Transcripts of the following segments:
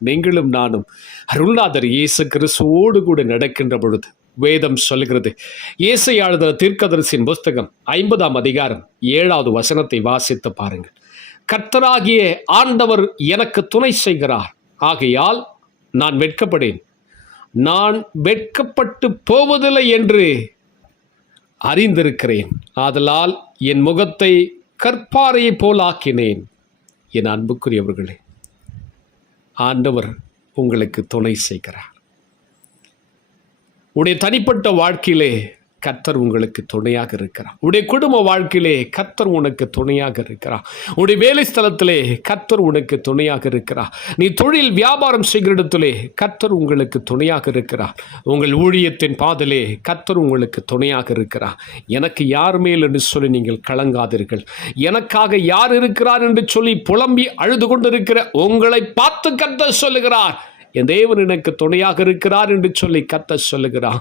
நீங்களும் நானும் அருள்நாதர் இயேசு கிறிஸ்துவோடு கூட நடக்கின்ற பொழுது வேதம் சொல்கிறது இயேசை ஆளுதல் தீர்க்கதரிசின் புஸ்தகம் ஐம்பதாம் அதிகாரம் ஏழாவது வசனத்தை வாசித்து பாருங்கள். கர்த்தராகிய ஆண்டவர் எனக்கு துணை செய்கிறார். ஆகையால் நான் வெட்கப்படேன். நான் வெட்கப்பட்டு போவதில்லை என்று அறிந்திருக்கிறேன். ஆதலால் என் முகத்தை கற்பாறையைப் போல் ஆக்கினேன். என் அன்புக்குரியவர்களே ஆண்டவர் உங்களுக்கு துணை செய்கிறார். உடைய தனிப்பட்ட வாழ்க்கையிலே கத்தர் உங்களுக்கு துணையாக இருக்கிறார். உடைய குடும்ப வாழ்க்கையிலே கத்தர் உனக்கு துணையாக இருக்கிறார். உடைய வேலை ஸ்தலத்திலே கத்தர் உனக்கு துணையாக இருக்கிறார். நீ தொழில் வியாபாரம் செய்கிற இடத்திலே கத்தர் உங்களுக்கு துணையாக இருக்கிறார். உங்கள் ஊழியத்தின் பாதலே கத்தர் உங்களுக்கு துணையாக இருக்கிறார். எனக்கு யார் மேல் என்று சொல்லி நீங்கள் கலங்காதீர்கள். எனக்காக யார் இருக்கிறார் என்று சொல்லி புலம்பி அழுது கொண்டிருக்கிற உங்களை பார்த்து கத்தர் சொல்லுகிறார். என் தேவன் எனக்கு துணையாக இருக்கிறார் என்று சொல்லி கத்த சொல்லுகிறான்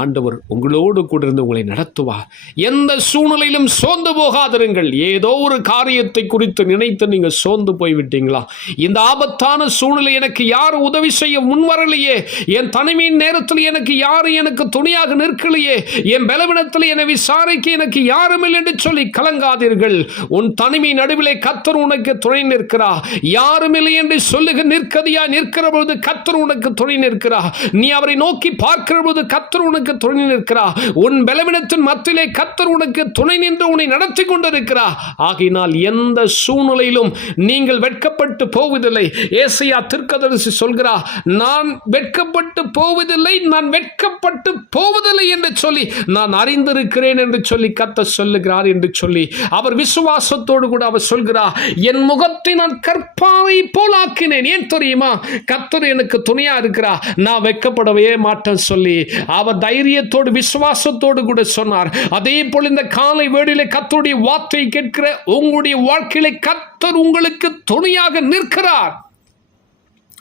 ஆண்டவர் உங்களோடு கூட இருந்து உங்களை நடத்துவார் எந்த சூழ்நிலையிலும் சோர்ந்து போகாதிருங்கள். ஏதோ ஒரு காரியத்தை குறித்து நினைத்து நீங்கள் சோர்ந்து போய்விட்டீங்களா? இந்த ஆபத்தான சூழ்நிலை எனக்கு யாரும் உதவி செய்ய முன்வரலையே? என் தனிமையின் நேரத்தில் எனக்கு யாரும் எனக்கு துணையாக நிற்கலையே? என் பலவினத்தில் என்னை விசாரிக்க எனக்கு யாரும் இல்லை என்று சொல்லி கலங்காதீர்கள். உன் தனிமை நடுவிலே கத்தர் உனக்கு துணை நிற்கிறா. யாரும் இல்லை என்று சொல்லுக நிற்கதியா? நிற்கிற பொழுது கத்தர் உனக்கு துணை நிற்கிறா. நீ அவரை நோக்கி பார்க்கிற பொழுது கத்தர் உனக்கு துணை நிற்கிறார் உன் பலவீனத்தின் மத்தியிலே கத்தர் உனக்கு துணை நின்று உன்னை நடத்தி கொண்டிருக்கிறார் ஆகையினால் எந்த சூழ்நிலையிலும் நீங்கள் வெட்கப்பட்டு போவதில்லை. ஏசையா திருக்கதரிசி சொல்கிறா நான் வெட்கப்பட்டு போவதில்லை நான் வெட்கப்பட்டு போவதில்லை என்று சொல்லி நான் அறிந்திருக்கிறேன் என்று சொல்லி கத்த சொல்லுகிறார் என்று சொல்லி அவர் விசுவாசத்தோடு கூட அவர் சொல்கிறார் என் முகத்தை நான் கற்பாவை போலாக்கினேன் ஏன் தெரியுமா? கத்தர் எனக்கு துணையா இருக்கிறா. நான் வெட்கப்படவே மாட்டேன் சொல்லி அவர் தைரியத்தோடு விசுவாசத்தோடு கூட சொன்னார். அதே போல் இந்த காலை வேளையிலே கத்தருடைய வார்த்தை கேட்கிற உங்களுடைய வாழ்க்கையிலே கத்தர் உங்களுக்கு துணையாக நிற்கிறார்.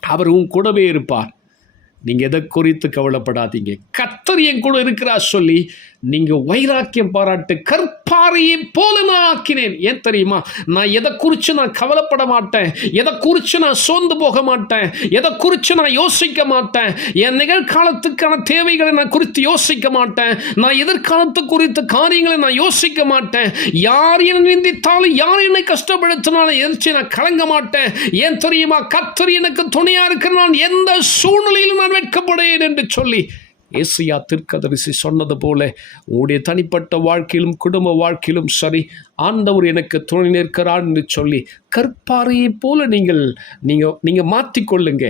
அவர் உன் கூடவே இருப்பார். நீங்கள் எதை குறித்து கவலைப்படாதீங்க. கத்தர் என் கூட இருக்கிறா சொல்லி நீங்கள் வைராக்கியம் பாராட்டு கற்பாறையை போல நான் ஆக்கினேன் ஏன் தெரியுமா? நான் எதை குறித்து நான் கவலைப்பட மாட்டேன். எதை குறித்து நான் சோர்ந்து போக மாட்டேன். எதை குறித்து நான் யோசிக்க மாட்டேன். என் நிகழ்காலத்துக்கான தேவைகளை நான் குறித்து யோசிக்க மாட்டேன். நான் எதிர்காலத்து குறித்த காரியங்களை நான் யோசிக்க மாட்டேன். யார் என்னை நிந்தித்தாலும் யார் என்னை கஷ்டப்படுத்தினாலும் எதிர்த்து நான் கலங்க மாட்டேன். ஏன் தெரியுமா? கத்தர் எனக்கு துணையாக இருக்கிற நான் எந்த சூழ்நிலையிலும் நான் வெட்கப்படேன் என்று சொல்லி ஏசியா திருக்கதரிசி சொன்னது போல உங்களுடைய தனிப்பட்ட வாழ்க்கையிலும் குடும்ப வாழ்க்கையிலும் சரி ஆண்டவர் எனக்கு துணை நிற்கிறார் என்று சொல்லி கற்பாறையைப் போல நீங்கள் நீங்கள் நீங்கள் மாற்றிக்கொள்ளுங்க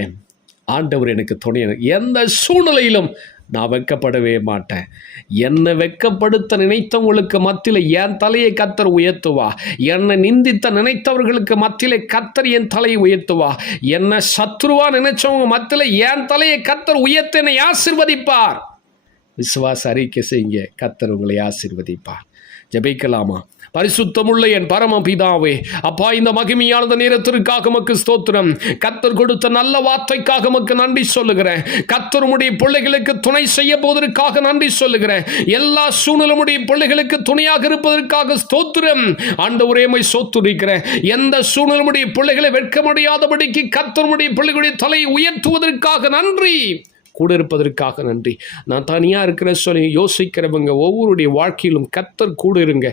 ஆண்டவர் எனக்கு துணை எந்த சூழ்நிலையிலும் நான் வெட்கப்படவே மாட்டேன். என்னை வெட்கப்படுத்த நினைத்தவங்களுக்கு மத்தியில் என் தலையை கத்தர் உயர்த்துவா. என்னை நிந்தித்த நினைத்தவர்களுக்கு மத்தியில் கத்தர் என் தலையை உயர்த்துவா. என்னை சத்ருவா நினைச்சவங்க மத்தியில் என் தலையை கத்தர் உயர்த்த என்னை ஆசிர்வதிப்பார். விசுவாச அறிக்கை செய்யுங்க. கத்தர் உங்களை ஆசிர்வதிப்பார். ஜெபிக்கலாமா? பரிசுத்தமுள்ள என் பரம பிதாவே அப்பா இந்த மகிமையானது நேரத்திற்காக மக்கு ஸ்தோத்திரம். கத்தர் கொடுத்த நல்ல வார்த்தைக்காக மக்கு நன்றி சொல்லுகிறேன். கத்தர் உடைய பிள்ளைகளுக்கு துணை செய்ய போவதற்காக நன்றி சொல்லுகிறேன். எல்லா சூழ்நிலையுடைய பிள்ளைகளுக்கு துணையாக இருப்பதற்காக ஸ்தோத்திரம். அந்த உரையமை சோத்துரிக்கிறேன். எந்த சூழ்நிலையுடைய பிள்ளைகளை வெட்க முடியாதபடிக்கு கத்தருடைய பிள்ளைகளுடைய தலையை உயர்த்துவதற்காக நன்றி. கூட இருப்பதற்காக நன்றி. நான் தனியாக இருக்கிற சொல்லி யோசிக்கிறவங்க ஒவ்வொருடைய வாழ்க்கையிலும் கத்தர் கூட இருங்க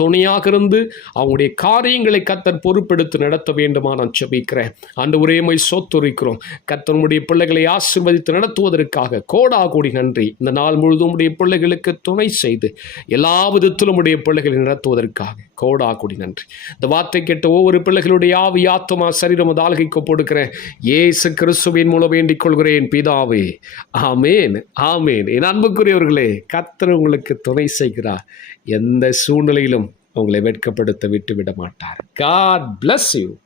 துணையாக இருந்து அவங்களுடைய காரியங்களை கத்தர் பொறுப்பெடுத்து நடத்த வேண்டுமா நான் செபிக்கிறேன் அந்த உரையமை சொத்துரைக்கிறோம். கத்தனுடைய பிள்ளைகளை ஆசிர்வதித்து நடத்துவதற்காக கோடா கூடி நன்றி. இந்த நாள் முழுதும் உடைய பிள்ளைகளுக்கு துணை செய்து எல்லா விதத்திலும் உடைய பிள்ளைகளை நடத்துவதற்காக கோடா கூடி நன்றி. இந்த வார்த்தை கேட்ட ஒவ்வொரு பிள்ளைகளுடைய ஆவி ஆத்மா சரீரம் தாழ்கைக்கு கொடுக்கிறேன். ஏசு கிறிஸ்துவின் மூலம் வேண்டிக் கொள்கிறேன். பிதாவே ஆமேன் ஆமேன். என் அன்புக்குரியவர்களே கத்தர் உங்களுக்கு துணை செய்கிறார். எந்த சூழ்நிலையிலும் உங்களை வெட்கப்படுத்த விட்டு விட மாட்டார். God bless you